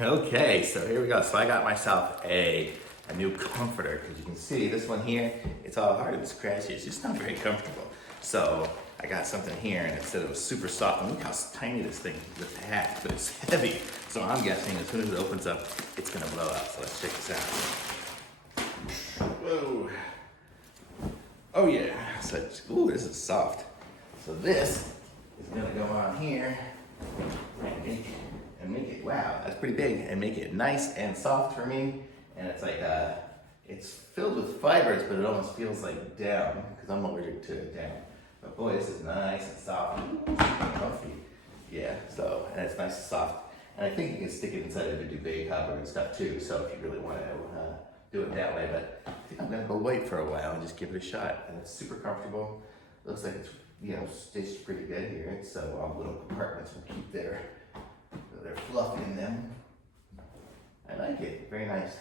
Okay, so here we go. So I got myself a new comforter, because you can see this one here, it's all hard and scratchy. It's just not very comfortable. So I got something here, and it said it was super soft. And look how tiny this thing is, the hat, but it's heavy. So I'm guessing as soon as it opens up, it's gonna blow out. So let's check this out. Whoa. Oh yeah. So ooh, this is soft. So this is gonna go on here and make it, wow, that's pretty big, and make it nice and soft for me. And it's like, it's filled with fibers, but it almost feels like down, because I'm allergic to down. But boy, this is nice and soft, comfy. Yeah, so, and it's nice and soft. And I think you can stick it inside of a duvet cover and stuff too, so if you really want to do it that way. But I think I'm gonna go wait for a while and just give it a shot. And it's super comfortable. Looks like it's, stitched pretty good here. So all the little compartments will keep their fluff in them. I like it, very nice.